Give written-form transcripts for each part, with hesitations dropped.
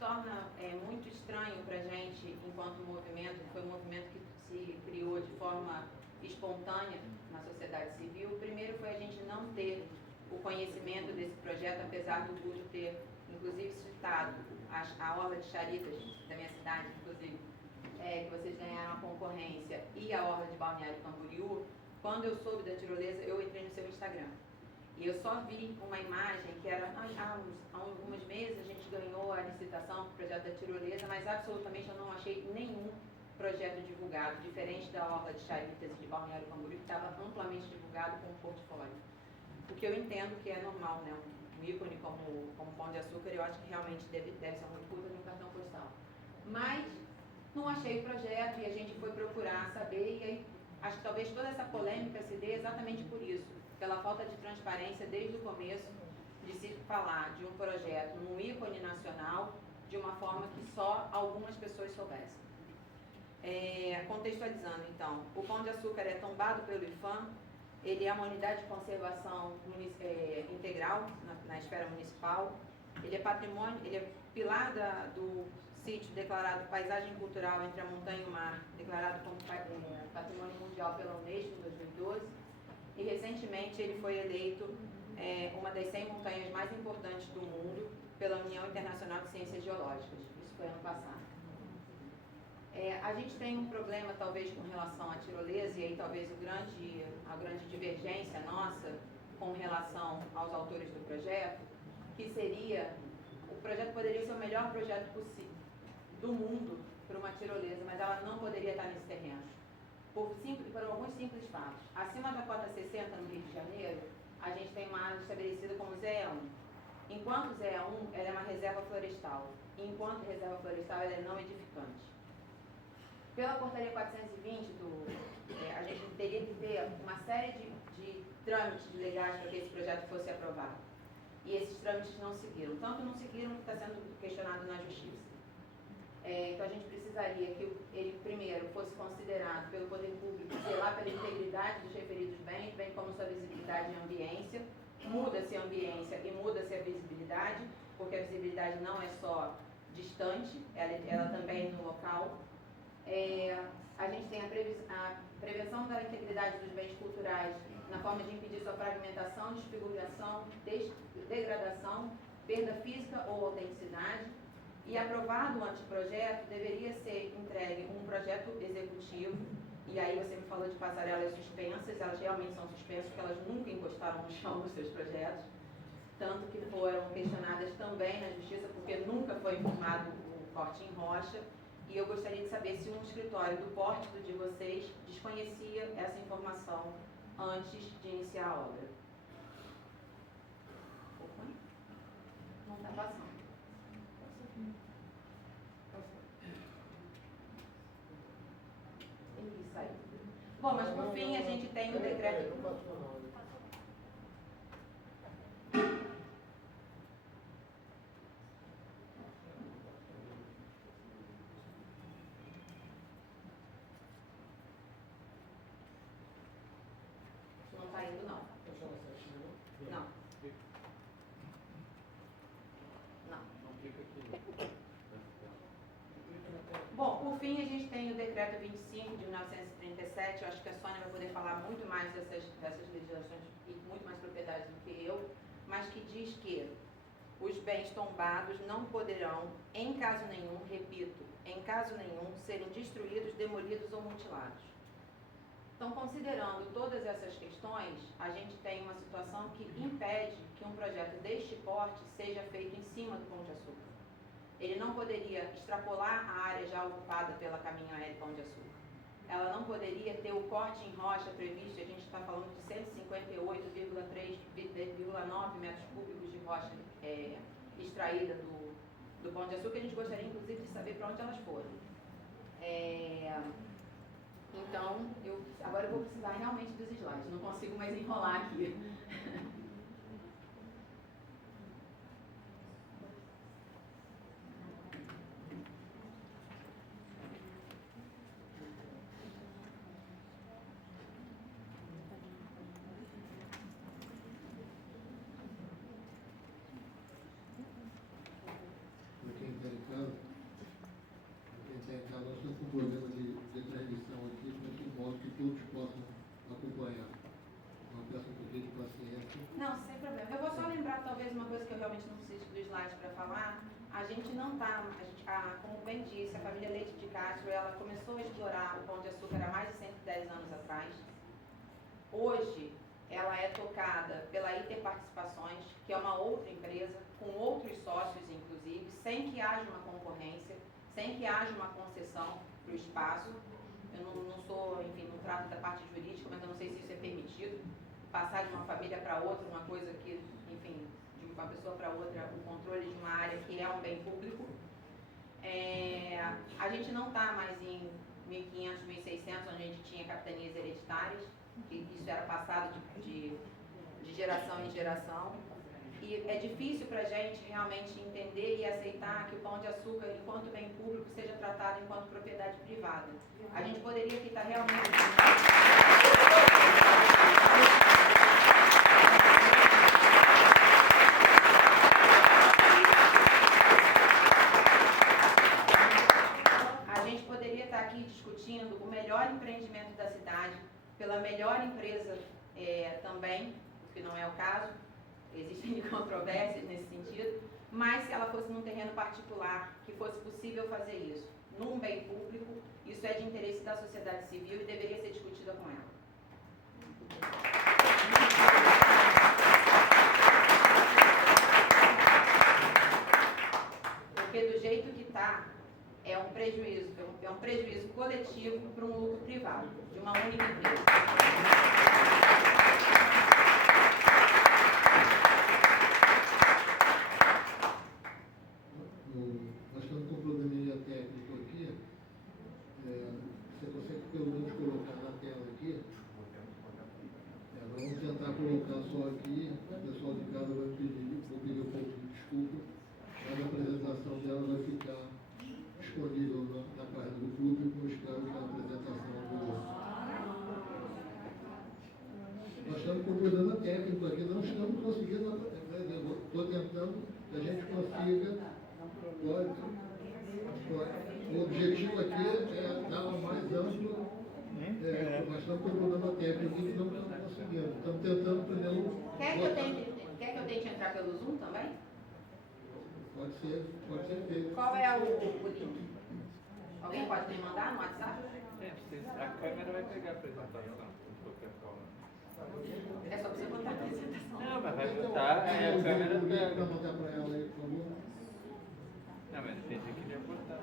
torna muito estranho para a gente, enquanto movimento, foi um movimento que se criou de forma espontânea na sociedade civil. Primeiro foi a gente não ter o conhecimento desse projeto, apesar do Guto ter, inclusive, citado a Orla de Charitas, da minha cidade, inclusive, que vocês ganharam a concorrência, e a Orla de Balneário Camboriú. Quando eu soube da tirolesa, eu entrei no seu Instagram. E eu só vi uma imagem que era, há alguns meses a gente ganhou a licitação para o projeto da tirolesa, mas absolutamente eu não achei nenhum projeto divulgado, diferente da Orla de Charitas e de Balneário Camboriú, que estava amplamente divulgado com o portfólio. O que eu entendo que é normal, né? Um ícone como Pão de Açúcar, eu acho que realmente deve ser muito puta no cartão postal. Mas não achei o projeto e a gente foi procurar saber, e aí acho que talvez toda essa polêmica se dê exatamente por isso, pela falta de transparência desde o começo de se falar de um projeto num ícone nacional de uma forma que só algumas pessoas soubessem. Contextualizando então, o Pão de Açúcar é tombado pelo IPHAN, ele é uma unidade de conservação integral na esfera municipal, ele é patrimônio, ele é pilar do sítio declarado paisagem cultural entre a montanha e o mar, declarado como patrimônio mundial pela Unesco em 2012, e recentemente ele foi eleito uma das 100 montanhas mais importantes do mundo pela União Internacional de Ciências Geológicas. Isso foi ano passado. A gente tem um problema talvez com relação à tirolesa, e aí talvez a grande divergência nossa com relação aos autores do projeto, que seria, o projeto poderia ser o melhor projeto possível do mundo para uma tirolesa, mas ela não poderia estar nesse terreno. Por alguns simples fatos. Acima da cota 60 no Rio de Janeiro, a gente tem uma área estabelecida como ZE1. Enquanto ZE1, ela é uma reserva florestal. E enquanto reserva florestal, ela é não edificante. Pela portaria 420, a gente teria que ter uma série de trâmites legais para que esse projeto fosse aprovado. E esses trâmites não seguiram. Tanto não seguiram que está sendo questionado na Justiça. Então a gente precisaria que ele primeiro fosse considerado pelo poder público, zelar pela integridade dos referidos bens, bem como sua visibilidade e ambiência. Muda-se a ambiência e muda-se a visibilidade, porque a visibilidade não é só distante, ela também é no local. A gente tem a prevenção da integridade dos bens culturais na forma de impedir sua fragmentação, desfiguração, degradação, perda física ou autenticidade. E aprovado o anteprojeto, deveria ser entregue um projeto executivo, e aí você me falou de passarelas suspensas, elas realmente são suspensas porque elas nunca encostaram no chão dos seus projetos, tanto que foram questionadas também na Justiça porque nunca foi informado o corte em rocha, e eu gostaria de saber se um escritório do porte do de vocês desconhecia essa informação antes de iniciar a obra. Não está passando. Isso aí. Bom, mas por fim a gente tem o decreto. Não está indo, não. Não. Não. Bom, por fim, a gente tem o decreto 25 de 1937, eu acho que a Sônia vai poder falar muito mais dessas legislações e com muito mais propriedade do que eu, mas que diz que os bens tombados não poderão, em caso nenhum, repito, em caso nenhum, serem destruídos, demolidos ou mutilados. Então, considerando todas essas questões, a gente tem uma situação que impede que um projeto deste porte seja feito em cima do Pão de Açúcar. Ele não poderia extrapolar a área já ocupada pela Caminho Aéreo Pão de Açúcar. Ela não poderia ter o corte em rocha previsto, a gente está falando de 158,9 metros cúbicos de rocha extraída do Pão de Açúcar. A gente gostaria, inclusive, de saber para onde elas foram. Então, agora eu vou precisar realmente dos slides, não consigo mais enrolar aqui. Para quem está em do slide para falar, a gente não está, como bem disse, a família Leite de Castro, ela começou a explorar o Pão de Açúcar há mais de 110 anos atrás. Hoje, ela é tocada pela Iter Participações, que é uma outra empresa, com outros sócios, inclusive, sem que haja uma concorrência, sem que haja uma concessão para o espaço. Eu não sou, enfim, não trato da parte jurídica, mas eu não sei se isso é permitido, passar de uma família para outra, uma coisa que, enfim, de uma pessoa para outra, o controle de uma área que é um bem público. A gente não está mais em 1500, 1600, onde a gente tinha capitanias hereditárias, que isso era passado de geração em geração. E é difícil para a gente realmente entender e aceitar que o Pão de Açúcar, enquanto bem público, seja tratado enquanto propriedade privada. A gente poderia aqui estar realmente... A gente poderia estar aqui discutindo o melhor empreendimento da cidade, pela melhor empresa também, que não é o caso. Existem controvérsias nesse sentido, mas se ela fosse num terreno particular, que fosse possível fazer isso num bem público, isso é de interesse da sociedade civil e deveria ser discutida com ela. Porque do jeito que está, é um prejuízo coletivo para um lucro privado, de uma única empresa. Nós estamos com um probleminha técnico aqui. Você consegue pelo menos colocar na tela aqui? Vamos tentar colocar só aqui. O pessoal de casa vai pedir, vou pedir um pouco de desculpa, mas a apresentação dela vai ficar disponível na página do clube, com os casos da apresentação do... Nós estamos com um problema técnico aqui, não estamos conseguindo, estou tentando que a gente consiga. O objetivo aqui é dar uma mais ampla, nós estamos com um problema técnico que não estamos conseguindo. Estamos tentando primeiro. Quer que eu tente entrar pelo Zoom também? Pode ser feito. Qual é o link? Alguém pode me mandar no WhatsApp? A câmera vai pegar a apresentação, de qualquer forma. É só você botar a apresentação. Não, mas vai botar, aí a câmera O link pega. para mandar para ela aí, por favor. Não, mas entendi que ele ia botar.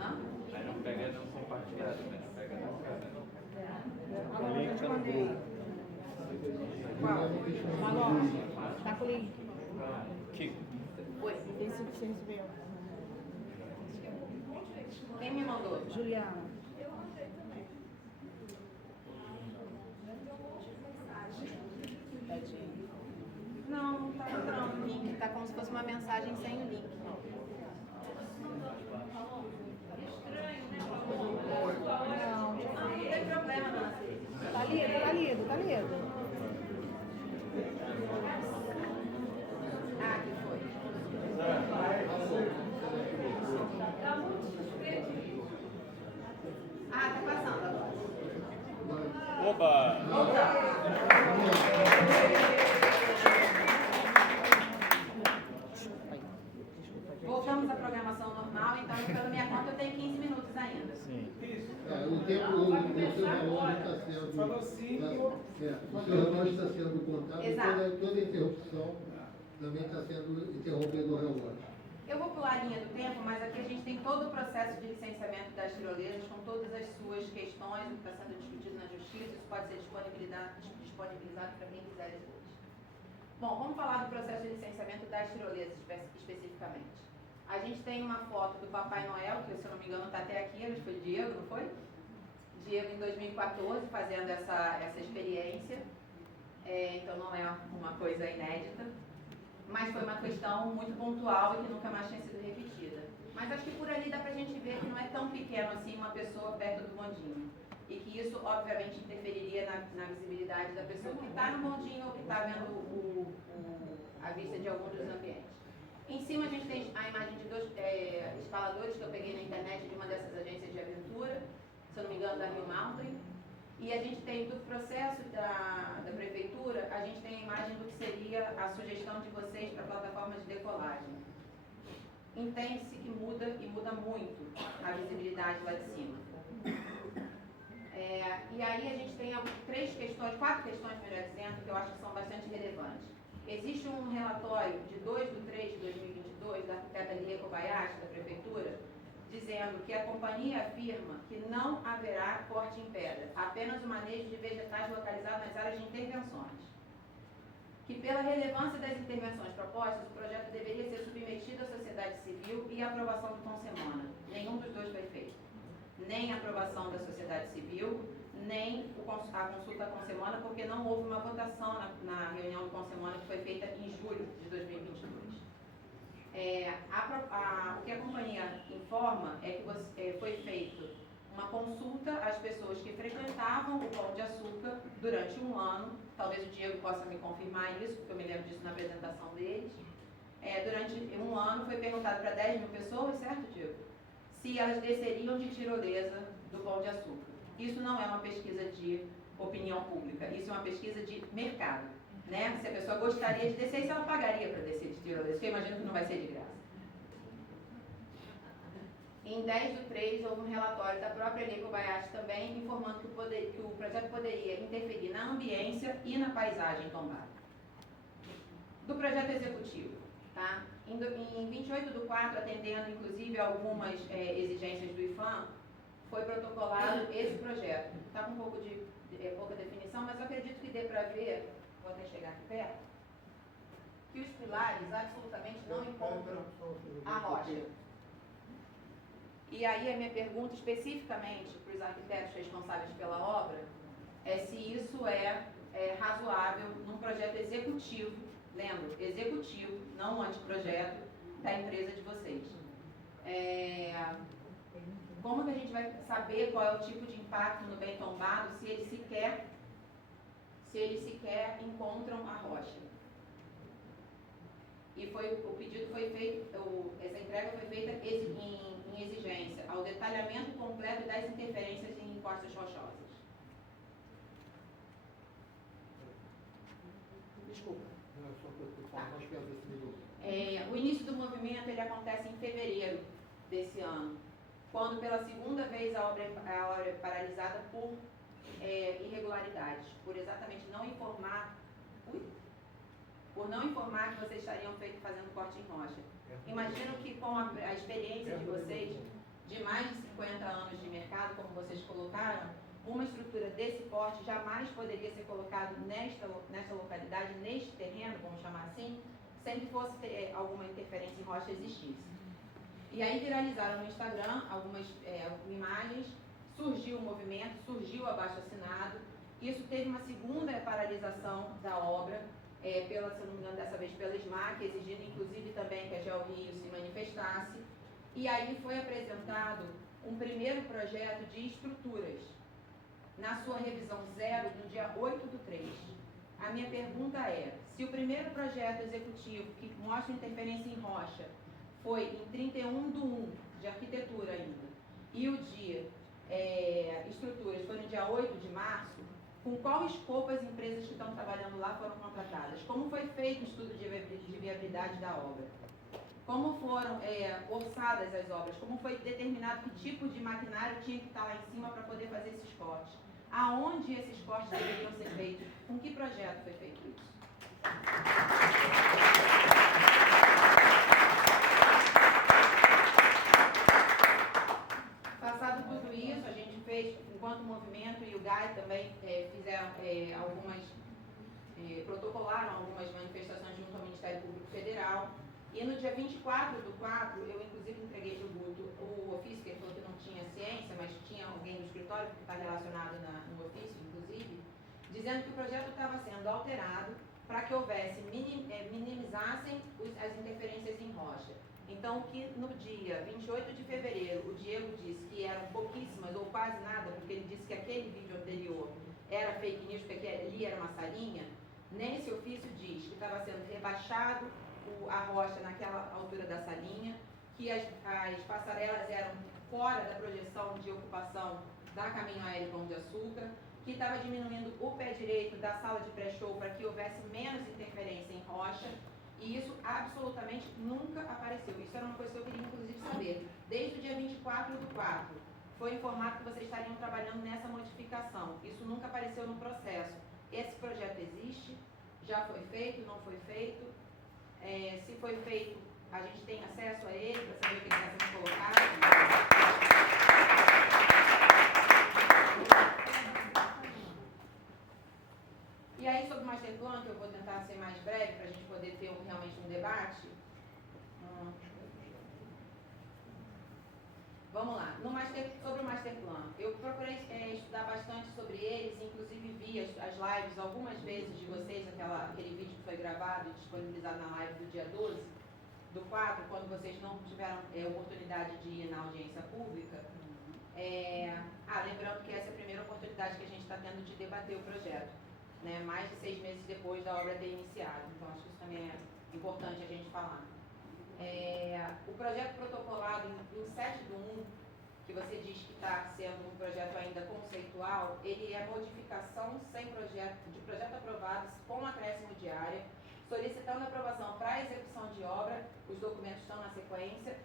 Hã? Aí não pega não compartilhado, mas não pega na câmera. Alô, eu te mandei. Qual? Alô, tá com o link. Que? Oi. Esse que você recebeu. Quem me mandou? Juliana. Não, não tá entrando o link. Tá como se fosse uma mensagem sem o link. Não, Não tem problema, dona Cid. tá lido. Ah, aqui foi. Ah, tá passando agora. Oba! Voltamos à programação normal, então, pela minha conta, eu tenho 15 minutos ainda. Sim. O seu relógio está sendo. O seu relógio está sendo contado. Exato. Toda interrupção também está sendo interrompida o relógio. Eu vou pular a linha do tempo, mas aqui a gente tem todo o processo de licenciamento das tirolesas, com todas as suas questões, o que está sendo discutido na justiça, isso pode ser disponibilizado para quem quiser depois. Bom, vamos falar do processo de licenciamento das tirolesas especificamente. A gente tem uma foto do Papai Noel, que se eu não me engano está até aqui, acho que foi Diego, não foi? Diego em 2014 fazendo essa experiência, então não é uma coisa inédita. Mas foi uma questão muito pontual e que nunca mais tinha sido repetida. Mas acho que por ali dá pra gente ver que não é tão pequeno assim uma pessoa perto do bondinho. E que isso, obviamente, interferiria na visibilidade da pessoa que está no bondinho ou que está vendo a vista de algum dos ambientes. Em cima a gente tem a imagem de dois escaladores que eu peguei na internet de uma dessas agências de aventura, se eu não me engano, da Rio Mountain. E a gente tem, do processo da prefeitura, a gente tem a imagem do que seria a sugestão de vocês para a plataforma de decolagem. Entende-se que muda e muda muito a visibilidade lá de cima. E aí a gente tem quatro questões, melhor dizendo, que eu acho que são bastante relevantes. Existe um relatório de 2/3 de 2022 da arquiteta Lia Kobayashi, da prefeitura, dizendo que a companhia afirma que não haverá corte em pedra, apenas o manejo de vegetais localizado nas áreas de intervenções. Que pela relevância das intervenções propostas, o projeto deveria ser submetido à sociedade civil e à aprovação do Consemana. Nenhum dos dois foi feito. Nem a aprovação da sociedade civil, nem a consulta Consemana, porque não houve uma votação na reunião do Consemana que foi feita em julho de 2022. O que a companhia informa é que foi feita uma consulta às pessoas que frequentavam o Pão de Açúcar durante um ano. Talvez o Diego possa me confirmar isso, porque eu me lembro disso na apresentação deles. Durante um ano foi perguntado para 10 mil pessoas, certo, Diego? Se elas desceriam de tirolesa do Pão de Açúcar. Isso não é uma pesquisa de opinião pública, isso é uma pesquisa de mercado. Né? Se a pessoa gostaria de descer, se ela pagaria para descer de tirolesa, porque eu imagino que não vai ser de graça. Em 10/3, houve um relatório da própria Lia Kobayashi também, informando que o projeto poderia interferir na ambiência e na paisagem tombada. Do projeto executivo, tá? Em 28/4, atendendo inclusive algumas exigências do IFAM, foi protocolado esse projeto. Está com um pouco de pouca definição, mas eu acredito que dê para ver, vou até chegar aqui perto, que os pilares absolutamente não encontram a rocha. E aí a minha pergunta especificamente para os arquitetos responsáveis pela obra é se isso é razoável num projeto executivo, lembro, executivo, não um anteprojeto, da empresa de vocês. Como que a gente vai saber qual é o tipo de impacto no bem tombado se eles sequer encontram a rocha? E o pedido foi feito, essa entrega foi feita em exigência ao detalhamento completo das interferências em encostas rochosas. Desculpa. O início do movimento ele acontece em fevereiro desse ano, quando pela segunda vez a obra é paralisada por irregularidades, por exatamente não informar que vocês estariam fazendo corte em rocha. Imagino que com a experiência de vocês, de mais de 50 anos de mercado, como vocês colocaram, uma estrutura desse porte jamais poderia ser colocada nesta localidade, neste terreno, vamos chamar assim, sem que fosse alguma interferência em rocha existisse. E aí viralizaram no Instagram algumas imagens, surgiu o movimento, surgiu o abaixo-assinado. Isso teve uma segunda paralisação da obra, se não me engano, dessa vez pela SMAC, exigindo inclusive também que a GeoRio se manifestasse. E aí foi apresentado um primeiro projeto de estruturas, na sua revisão 0, no dia 8/3. A minha pergunta é, se o primeiro projeto executivo que mostra interferência em rocha foi em 31/1, de arquitetura ainda, e o dia estruturas foi no dia 8 de março, com qual escopo as empresas que estão trabalhando lá foram contratadas? Como foi feito o estudo de viabilidade da obra? Como foram orçadas as obras? Como foi determinado que tipo de maquinário tinha que estar lá em cima para poder fazer esses cortes? Aonde esses cortes deveriam ser feitos? Com que projeto foi feito isso? Passado tudo isso, a gente fez, enquanto movimento e o GAI também fizeram protocolaram algumas manifestações junto ao Ministério Público Federal. E no dia 24/4, eu inclusive entreguei para o Guto o ofício, que ele falou que não tinha ciência, mas tinha alguém no escritório que está relacionado no ofício, inclusive, dizendo que o projeto estava sendo alterado para que houvesse, minimizassem as interferências em rocha. Então, que no dia 28 de fevereiro, o Diego disse que eram pouquíssimas ou quase nada, porque ele disse que aquele vídeo anterior era fake news, porque ali era uma salinha, nesse ofício diz que estava sendo rebaixado a rocha naquela altura da salinha, que as passarelas eram fora da projeção de ocupação da Caminho Aéreo Pão de Açúcar, que estava diminuindo o pé direito da sala de pré-show para que houvesse menos interferência em rocha, e isso absolutamente nunca apareceu. Isso era uma coisa que eu queria inclusive saber. Desde o dia 24/4, foi informado que vocês estariam trabalhando nessa modificação. Isso nunca apareceu no processo. Esse projeto existe? Já foi feito? Não foi feito? Se foi feito, a gente tem acesso a ele para saber o que está sendo colocado? E aí, sobre o Master Plan, que eu vou tentar ser mais breve para a gente poder ter realmente um debate. Vamos lá. Sobre o Master Plan, eu procurei estudar bastante sobre eles, inclusive vi as lives algumas vezes de vocês, aquele vídeo que foi gravado e disponibilizado na live do dia 12/4, quando vocês não tiveram oportunidade de ir na audiência pública. Lembrando que essa é a primeira oportunidade que a gente está tendo de debater o projeto, né? Mais de 6 meses depois da obra ter iniciado. Então, acho que isso também é importante a gente falar. O projeto protocolado em 7/1, que você diz que está sendo um projeto ainda conceitual, ele é modificação de projeto aprovado com acréscimo de área, solicitando aprovação para a execução de obra, os documentos estão na sequência,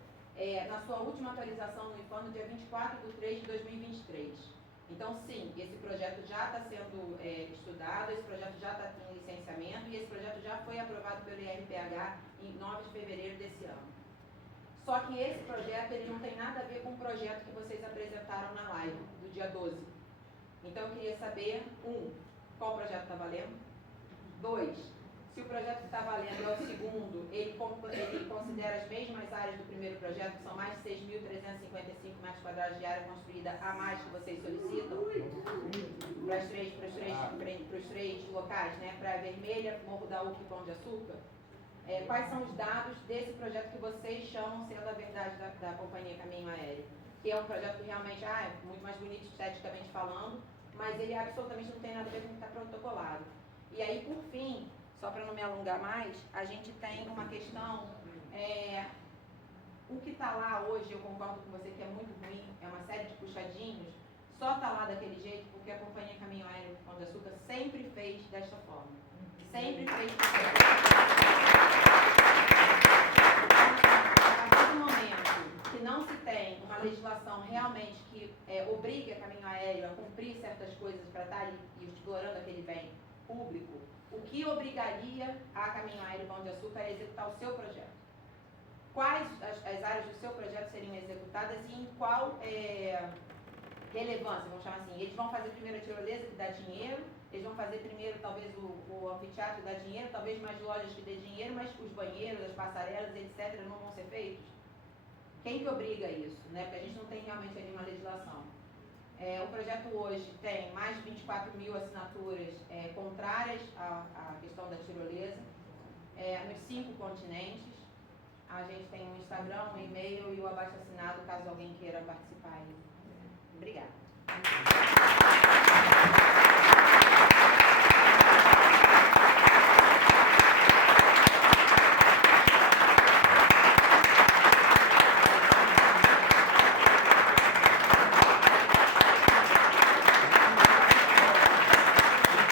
na sua última atualização no IFAM, no dia 24/3 de 2023. Então, sim, esse projeto já está sendo estudado, esse projeto já está em licenciamento e esse projeto já foi aprovado pelo IRPH em 9 de fevereiro desse ano. Só que esse projeto ele não tem nada a ver com o projeto que vocês apresentaram na live do dia 12. Então, eu queria saber, qual projeto está valendo? 2, se o projeto que está valendo é o segundo, ele considera as mesmas áreas do primeiro projeto, que são mais de 6.355 metros quadrados de área construída a mais que vocês solicitam, para os três locais, né? Praia Vermelha, Morro da Urca e Pão de Açúcar. Quais são os dados desse projeto que vocês chamam sendo a verdade da Companhia Caminho Aéreo? Que é um projeto que realmente é muito mais bonito esteticamente falando, mas ele absolutamente não tem nada a ver com o que está protocolado. E aí, por fim, só para não me alongar mais, a gente tem uma questão, o que está lá hoje, eu concordo com você que é muito ruim, é uma série de puxadinhos, só está lá daquele jeito porque a Companhia Caminho Aéreo Pão de Açúcar sempre fez desta forma. Sempre fez desta forma. A partir do momento que não se tem uma legislação realmente que obrigue a Caminho Aéreo a cumprir certas coisas para estar ali explorando aquele bem público, o que obrigaria a Caminho Aéreo Pão de Açúcar a executar o seu projeto? Quais as áreas do seu projeto seriam executadas e em qual relevância, vamos chamar assim? Eles vão fazer primeiro a tirolesa, que dá dinheiro, eles vão fazer primeiro talvez o anfiteatro, que dá dinheiro, talvez mais lojas que dê dinheiro, mas os banheiros, as passarelas, etc., não vão ser feitos? Quem que obriga isso? Né? Porque a gente não tem realmente ali uma legislação. O projeto hoje tem mais de 24.000 assinaturas contrárias à questão da tirolesa, nos 5 continentes. A gente tem um Instagram, um e-mail e o abaixo-assinado, caso alguém queira participar. Obrigada.